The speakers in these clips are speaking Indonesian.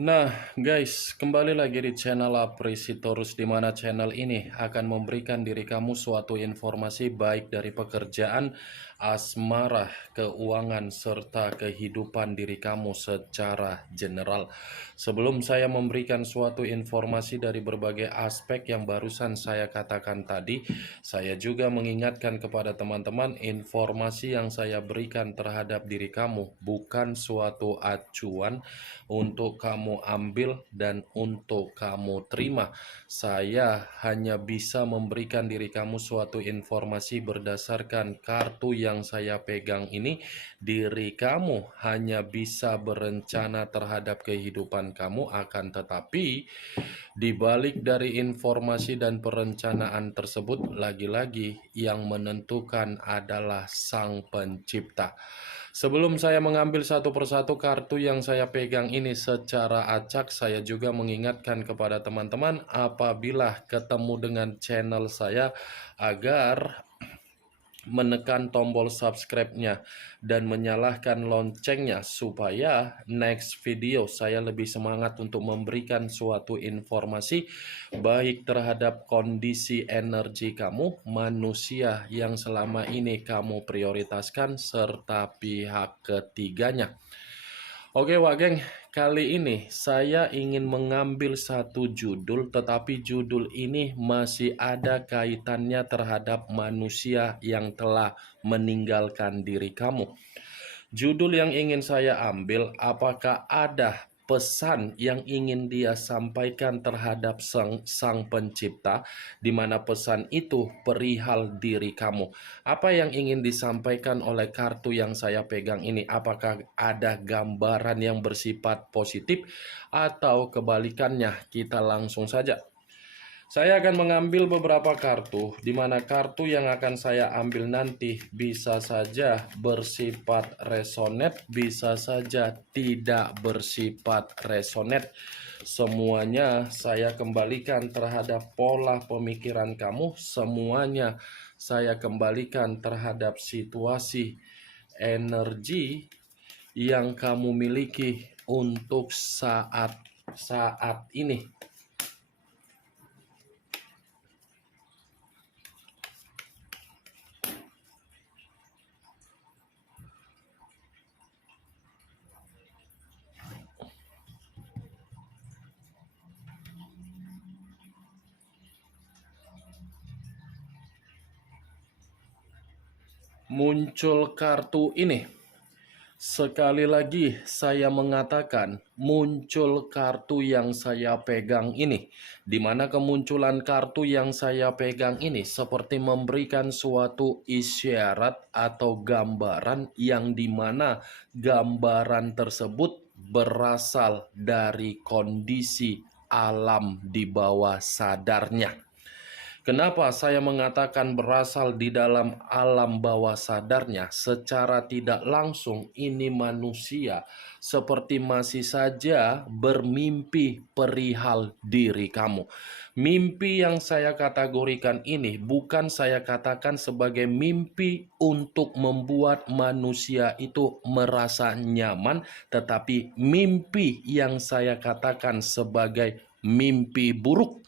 Nah, guys, kembali lagi di channel Apresitorus, di mana channel ini akan memberikan diri kamu suatu informasi baik dari pekerjaan, asmara, keuangan, serta kehidupan diri kamu secara general. Sebelum saya memberikan suatu informasi dari berbagai aspek yang barusan saya katakan tadi, saya juga mengingatkan kepada teman-teman, informasi yang saya berikan terhadap diri kamu bukan suatu acuan untuk kamu ambil dan untuk kamu terima. Saya hanya bisa memberikan diri kamu suatu informasi berdasarkan kartu yang saya pegang ini. Diri kamu hanya bisa berencana terhadap kehidupan kamu, akan tetapi di balik dari informasi dan perencanaan tersebut, lagi-lagi yang menentukan adalah Sang Pencipta. Sebelum saya mengambil satu persatu kartu yang saya pegang ini secara acak, saya juga mengingatkan kepada teman-teman apabila ketemu dengan channel saya agar menekan tombol subscribe-nya dan menyalakan loncengnya supaya next video saya lebih semangat untuk memberikan suatu informasi baik terhadap kondisi energi kamu, manusia yang selama ini kamu prioritaskan, serta pihak ketiganya. Oke Wak Geng, kali ini saya ingin mengambil satu judul, tetapi judul ini masih ada kaitannya terhadap manusia yang telah meninggalkan diri kamu. Judul yang ingin saya ambil, apakah ada pesan yang ingin dia sampaikan terhadap sang pencipta, di mana pesan itu perihal diri kamu. Apa yang ingin disampaikan oleh kartu yang saya pegang ini? Apakah ada gambaran yang bersifat positif atau kebalikannya? Kita langsung saja. Saya akan mengambil beberapa kartu, di mana kartu yang akan saya ambil nanti bisa saja bersifat resonate, bisa saja tidak bersifat resonate. Semuanya saya kembalikan terhadap pola pemikiran kamu, semuanya saya kembalikan terhadap situasi energi yang kamu miliki untuk saat ini. Muncul kartu ini. Sekali lagi saya mengatakan, muncul kartu yang saya pegang ini. Di mana kemunculan kartu yang saya pegang ini seperti memberikan suatu isyarat atau gambaran yang dimana gambaran tersebut berasal dari kondisi alam di bawah sadarnya. Kenapa saya mengatakan berasal di dalam alam bawah sadarnya? Secara tidak langsung ini manusia seperti masih saja bermimpi perihal diri kamu. Mimpi yang saya kategorikan ini bukan saya katakan sebagai mimpi untuk membuat manusia itu merasa nyaman, tetapi mimpi yang saya katakan sebagai mimpi buruk.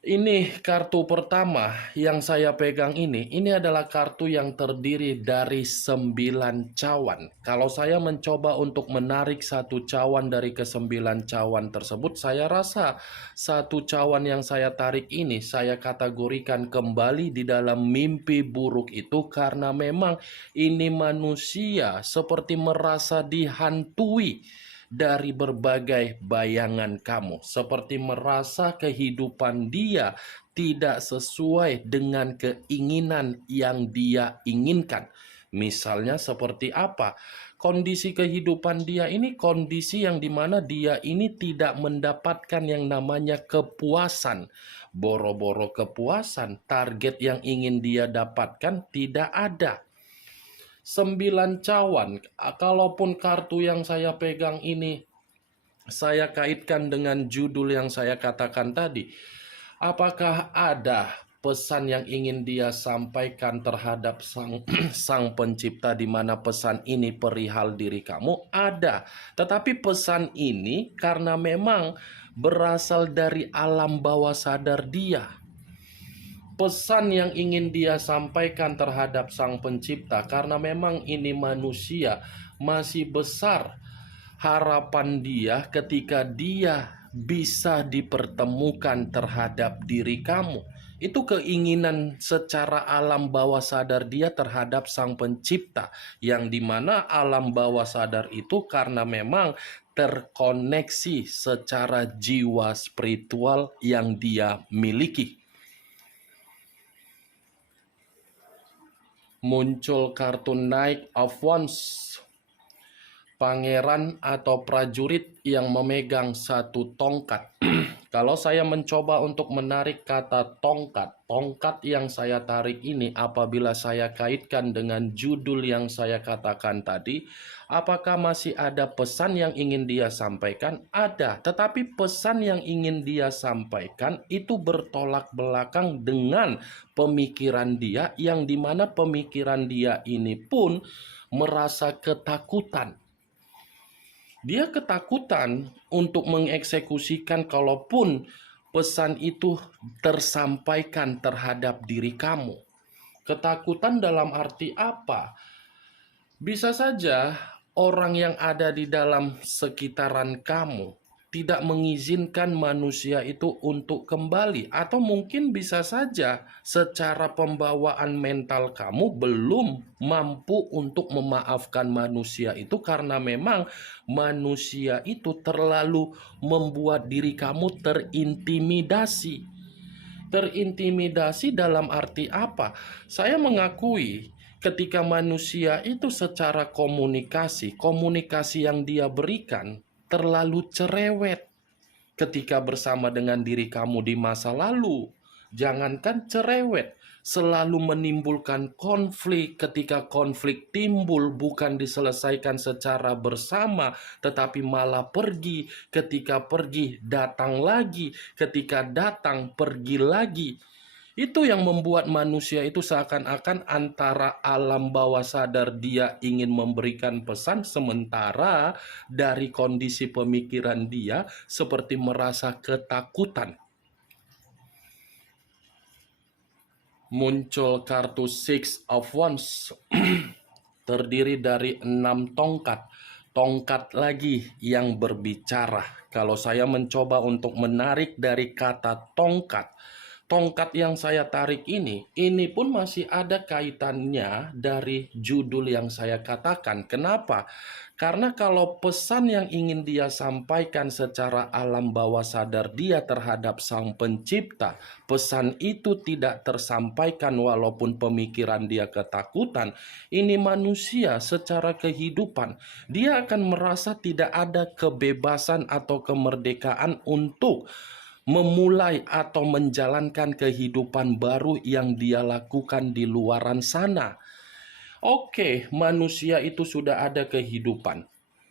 Ini kartu pertama yang saya pegang ini adalah kartu yang terdiri dari 9 cawan. Kalau saya mencoba untuk menarik satu cawan dari ke-9 cawan tersebut, saya rasa satu cawan yang saya tarik ini saya kategorikan kembali di dalam mimpi buruk itu, karena memang ini manusia seperti merasa dihantui dari berbagai bayangan kamu, seperti merasa kehidupan dia tidak sesuai dengan keinginan yang dia inginkan. Misalnya seperti apa? Kondisi kehidupan dia ini kondisi yang dimana dia ini tidak mendapatkan yang namanya kepuasan. Boro-boro kepuasan, target yang ingin dia dapatkan tidak ada. 9 cawan, kalaupun kartu yang saya pegang ini saya kaitkan dengan judul yang saya katakan tadi, apakah ada pesan yang ingin dia sampaikan terhadap sang pencipta, di mana pesan ini perihal diri kamu, ada. Tetapi pesan ini karena memang berasal dari alam bawah sadar dia. Pesan yang ingin dia sampaikan terhadap sang pencipta, karena memang ini manusia, masih besar harapan dia ketika dia bisa dipertemukan terhadap diri kamu. Itu keinginan secara alam bawah sadar dia terhadap sang pencipta, yang dimana alam bawah sadar itu karena memang terkoneksi secara jiwa spiritual yang dia miliki. Muncul kartu Knight of Wands, pangeran atau prajurit yang memegang satu tongkat. Kalau saya mencoba untuk menarik kata tongkat, tongkat yang saya tarik ini apabila saya kaitkan dengan judul yang saya katakan tadi, apakah masih ada pesan yang ingin dia sampaikan? Ada, tetapi pesan yang ingin dia sampaikan itu bertolak belakang dengan pemikiran dia, yang dimana pemikiran dia ini pun merasa ketakutan. Dia ketakutan untuk mengeksekusikan kalaupun pesan itu tersampaikan terhadap diri kamu. Ketakutan dalam arti apa? Bisa saja orang yang ada di dalam sekitaran kamu tidak mengizinkan manusia itu untuk kembali, atau mungkin bisa saja secara pembawaan mental kamu belum mampu untuk memaafkan manusia itu, karena memang manusia itu terlalu membuat diri kamu terintimidasi. Terintimidasi dalam arti apa? Saya mengakui ketika manusia itu secara komunikasi yang dia berikan terlalu cerewet ketika bersama dengan diri kamu di masa lalu. Jangankan cerewet, selalu menimbulkan konflik. Ketika konflik timbul, bukan diselesaikan secara bersama, tetapi malah pergi. Ketika pergi, datang lagi. Ketika datang, pergi lagi. Itu yang membuat manusia itu seakan-akan antara alam bawah sadar dia ingin memberikan pesan, sementara dari kondisi pemikiran dia seperti merasa ketakutan. Muncul kartu Six of Wands, terdiri dari 6 tongkat. Tongkat lagi yang berbicara. Kalau saya mencoba untuk menarik dari kata tongkat, tongkat yang saya tarik ini pun masih ada kaitannya dari judul yang saya katakan. Kenapa? Karena kalau pesan yang ingin dia sampaikan secara alam bawah sadar dia terhadap sang pencipta, pesan itu tidak tersampaikan walaupun pemikiran dia ketakutan, ini manusia secara kehidupan, dia akan merasa tidak ada kebebasan atau kemerdekaan untuk memulai atau menjalankan kehidupan baru yang dia lakukan di luaran sana. Oke, manusia itu sudah ada kehidupan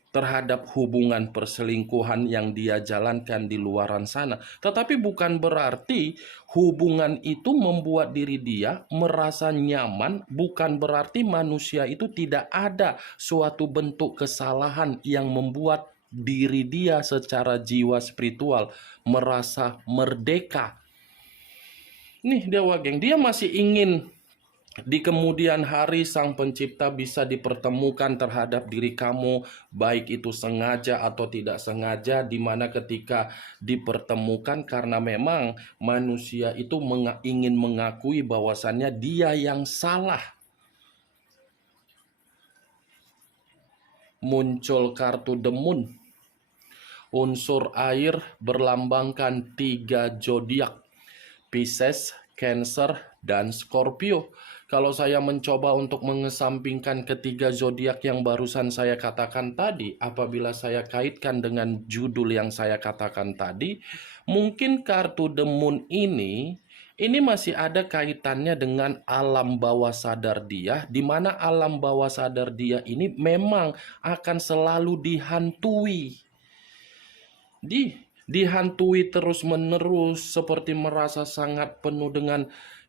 terhadap hubungan perselingkuhan yang dia jalankan di luaran sana. Tetapi bukan berarti hubungan itu membuat diri dia merasa nyaman, bukan berarti manusia itu tidak ada suatu bentuk kesalahan yang membuat diri dia secara jiwa spiritual merasa merdeka. Nih Dewa Geng, dia masih ingin di kemudian hari sang pencipta bisa dipertemukan terhadap diri kamu, baik itu sengaja atau tidak sengaja, di mana ketika dipertemukan karena memang manusia itu ingin mengakui bahwasannya dia yang salah. Muncul kartu The Moon, unsur air berlambangkan 3 zodiak, Pisces, Cancer, dan Scorpio. Kalau saya mencoba untuk mengesampingkan ketiga zodiak yang barusan saya katakan tadi, apabila saya kaitkan dengan judul yang saya katakan tadi, mungkin kartu The Moon ini masih ada kaitannya dengan alam bawah sadar dia, di mana alam bawah sadar dia ini memang akan selalu dihantui. Dihantui terus-menerus, seperti merasa sangat penuh dengan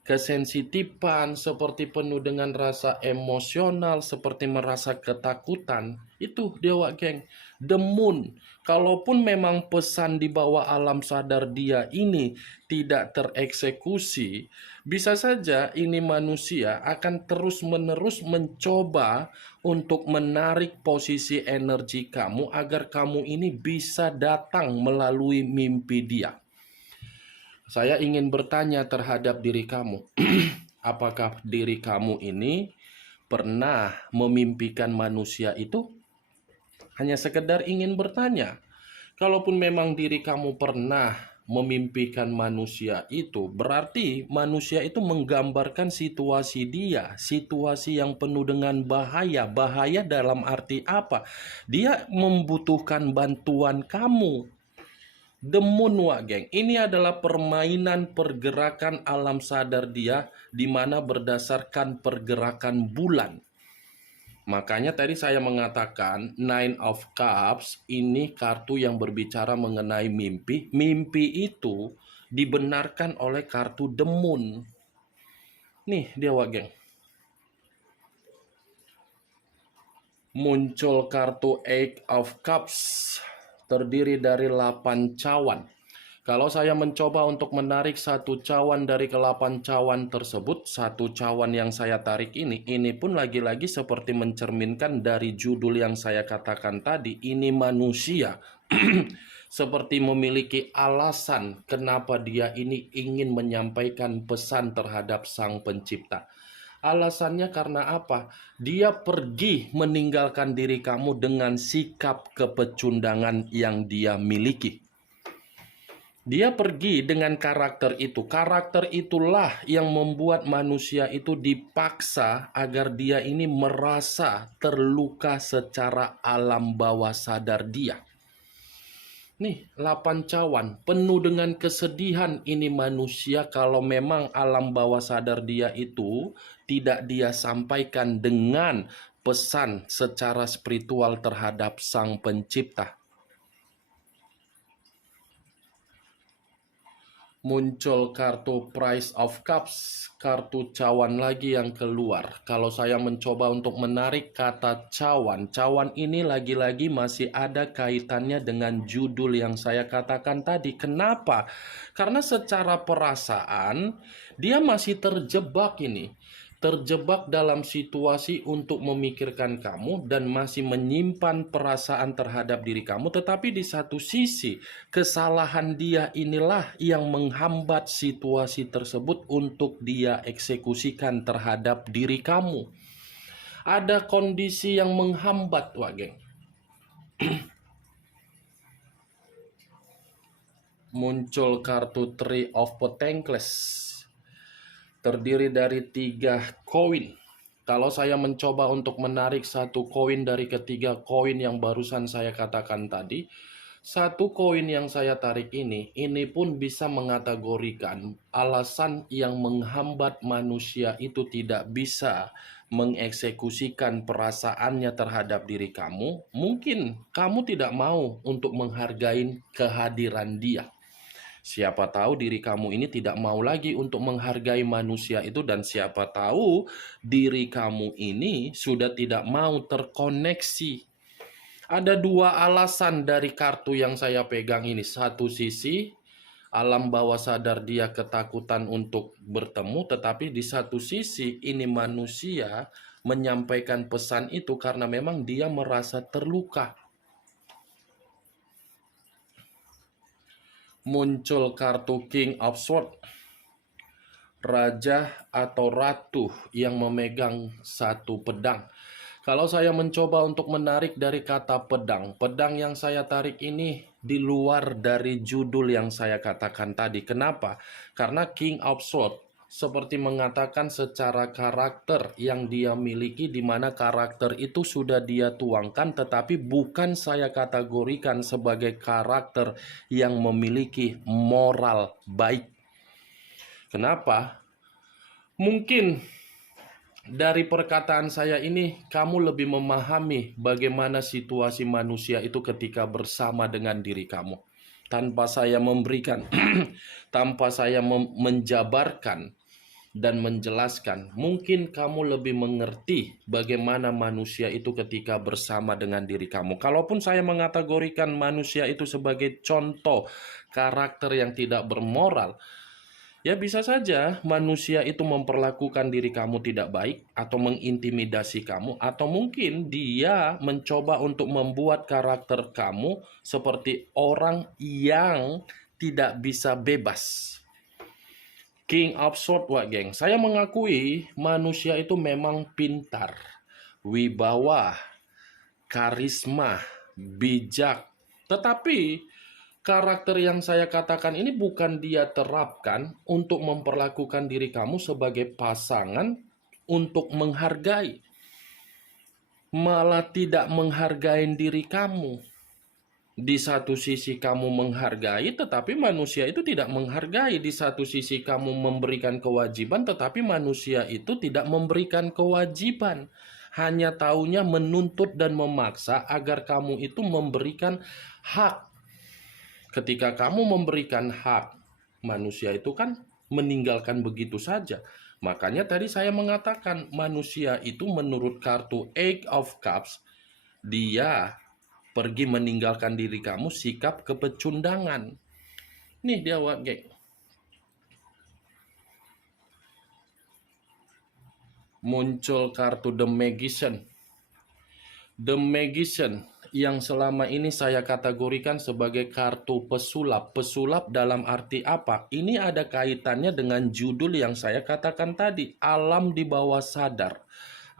kesensitifan, seperti penuh dengan rasa emosional, seperti merasa ketakutan. Itu dewa geng, demun. Kalaupun memang pesan di bawah alam sadar dia ini tidak tereksekusi, bisa saja ini manusia akan terus-menerus mencoba untuk menarik posisi energi kamu agar kamu ini bisa datang melalui mimpi dia. Saya ingin bertanya terhadap diri kamu, apakah diri kamu ini pernah memimpikan manusia itu? Hanya sekedar ingin bertanya. Kalaupun memang diri kamu pernah memimpikan manusia itu, berarti manusia itu menggambarkan situasi dia, situasi yang penuh dengan bahaya. Bahaya dalam arti apa? Dia membutuhkan bantuan kamu. Demun Wak geng, ini adalah permainan pergerakan alam sadar dia di mana berdasarkan pergerakan bulan. Makanya tadi saya mengatakan Nine of Cups ini kartu yang berbicara mengenai mimpi. Mimpi itu dibenarkan oleh kartu demun. Nih dia Wak geng. Muncul kartu Eight of Cups, terdiri dari 8 cawan. Kalau saya mencoba untuk menarik satu cawan dari ke-8 cawan tersebut, satu cawan yang saya tarik ini pun lagi-lagi seperti mencerminkan dari judul yang saya katakan tadi, ini manusia seperti memiliki alasan kenapa dia ini ingin menyampaikan pesan terhadap Sang Pencipta. Alasannya karena apa? Dia pergi meninggalkan diri kamu dengan sikap kepecundangan yang dia miliki. Dia pergi dengan karakter itu. Karakter itulah yang membuat manusia itu dipaksa agar dia ini merasa terluka secara alam bawah sadar dia. Nih, 8 cawan, penuh dengan kesedihan ini manusia kalau memang alam bawah sadar dia itu tidak dia sampaikan dengan pesan secara spiritual terhadap Sang Pencipta. Muncul kartu Price of Cups, kartu cawan lagi yang keluar. Kalau saya mencoba untuk menarik kata cawan, cawan ini lagi-lagi masih ada kaitannya dengan judul yang saya katakan tadi. Kenapa? Karena secara perasaan dia masih terjebak ini. Terjebak dalam situasi untuk memikirkan kamu dan masih menyimpan perasaan terhadap diri kamu. Tetapi di satu sisi, kesalahan dia inilah yang menghambat situasi tersebut untuk dia eksekusikan terhadap diri kamu. Ada kondisi yang menghambat, Wak geng. Muncul kartu Three of Pentacles, terdiri dari 3 koin. Kalau saya mencoba untuk menarik satu koin dari ketiga koin yang barusan saya katakan tadi, satu koin yang saya tarik ini pun bisa mengategorikan alasan yang menghambat manusia itu tidak bisa mengeksekusikan perasaannya terhadap diri kamu. Mungkin kamu tidak mau untuk menghargai kehadiran dia. Siapa tahu diri kamu ini tidak mau lagi untuk menghargai manusia itu, dan siapa tahu diri kamu ini sudah tidak mau terkoneksi. Ada 2 alasan dari kartu yang saya pegang ini. Satu sisi, alam bawah sadar dia ketakutan untuk bertemu, tetapi di satu sisi ini manusia menyampaikan pesan itu karena memang dia merasa terluka. Muncul kartu King of Swords, raja atau ratu yang memegang satu pedang. Kalau saya mencoba untuk menarik dari kata pedang, pedang yang saya tarik ini di luar dari judul yang saya katakan tadi. Kenapa? Karena King of Swords seperti mengatakan secara karakter yang dia miliki, di mana karakter itu sudah dia tuangkan, tetapi bukan saya kategorikan sebagai karakter yang memiliki moral baik. Kenapa? Mungkin dari perkataan saya ini kamu lebih memahami bagaimana situasi manusia itu ketika bersama dengan diri kamu. Tanpa saya memberikan, tanpa saya menjabarkan dan menjelaskan. Mungkin kamu lebih mengerti bagaimana manusia itu ketika bersama dengan diri kamu. Kalaupun saya mengategorikan manusia itu sebagai contoh karakter yang tidak bermoral, ya bisa saja manusia itu memperlakukan diri kamu tidak baik atau mengintimidasi kamu, atau mungkin dia mencoba untuk membuat karakter kamu seperti orang yang tidak bisa bebas. King of Sword, Wak geng. Saya mengakui manusia itu memang pintar, wibawa, karisma, bijak. Tetapi karakter yang saya katakan ini bukan dia terapkan untuk memperlakukan diri kamu sebagai pasangan untuk menghargai. Malah tidak menghargai diri kamu. Di satu sisi kamu menghargai, tetapi manusia itu tidak menghargai. Di satu sisi kamu memberikan kewajiban, tetapi manusia itu tidak memberikan kewajiban. Hanya taunya menuntut dan memaksa agar kamu itu memberikan hak. Ketika kamu memberikan hak, manusia itu kan meninggalkan begitu saja. Makanya tadi saya mengatakan manusia itu menurut kartu Eight of Cups, dia pergi meninggalkan diri kamu, sikap kepecundangan. Nih dia, Wak geng. Muncul kartu The Magician. The Magician yang selama ini saya kategorikan sebagai kartu pesulap. Pesulap dalam arti apa? Ini ada kaitannya dengan judul yang saya katakan tadi, alam di bawah sadar.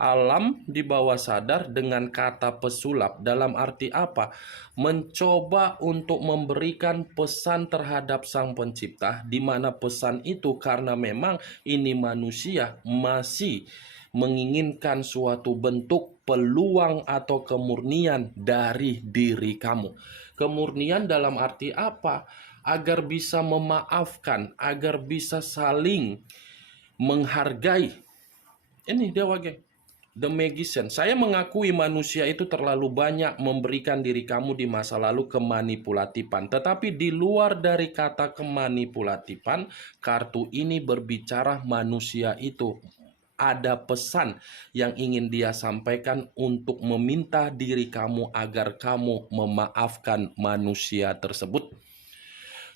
Alam di bawah sadar dengan kata pesulap dalam arti apa? Mencoba untuk memberikan pesan terhadap Sang Pencipta, di mana pesan itu karena memang ini manusia masih menginginkan suatu bentuk peluang atau kemurnian dari diri kamu. Kemurnian dalam arti apa? Agar bisa memaafkan, agar bisa saling menghargai. Ini dia, Wage. The Magician. Saya mengakui manusia itu terlalu banyak memberikan diri kamu di masa lalu kemanipulatifan. Tetapi di luar dari kata kemanipulatifan, kartu ini berbicara manusia itu ada pesan yang ingin dia sampaikan untuk meminta diri kamu agar kamu memaafkan manusia tersebut.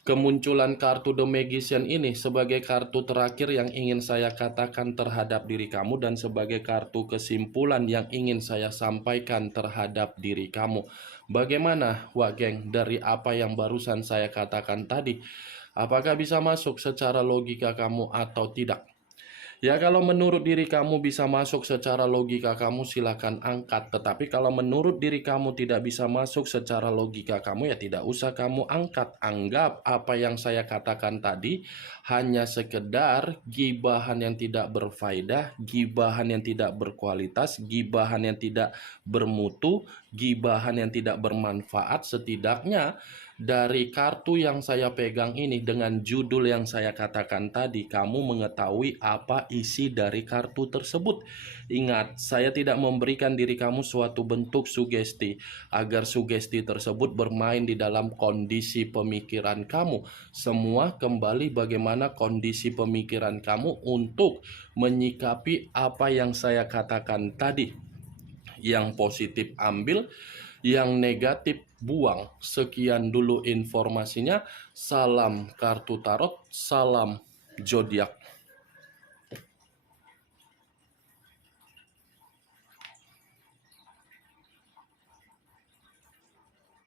Kemunculan kartu The Magician ini sebagai kartu terakhir yang ingin saya katakan terhadap diri kamu dan sebagai kartu kesimpulan yang ingin saya sampaikan terhadap diri kamu. Bagaimana, Wak geng, dari apa yang barusan saya katakan tadi? Apakah bisa masuk secara logika kamu atau tidak? Ya, kalau menurut diri kamu bisa masuk secara logika kamu, silakan angkat. Tetapi kalau menurut diri kamu tidak bisa masuk secara logika kamu, ya tidak usah kamu angkat. Anggap apa yang saya katakan tadi hanya sekedar gibahan yang tidak berfaedah, gibahan yang tidak berkualitas, gibahan yang tidak bermutu, gibahan yang tidak bermanfaat. Setidaknya dari kartu yang saya pegang ini dengan judul yang saya katakan tadi, kamu mengetahui apa isi dari kartu tersebut. Ingat, saya tidak memberikan diri kamu suatu bentuk sugesti agar sugesti tersebut bermain di dalam kondisi pemikiran kamu. Semua kembali bagaimana kondisi pemikiran kamu untuk menyikapi apa yang saya katakan tadi. Yang positif ambil, yang negatif buang. Sekian dulu informasinya. Salam kartu tarot, salam zodiak.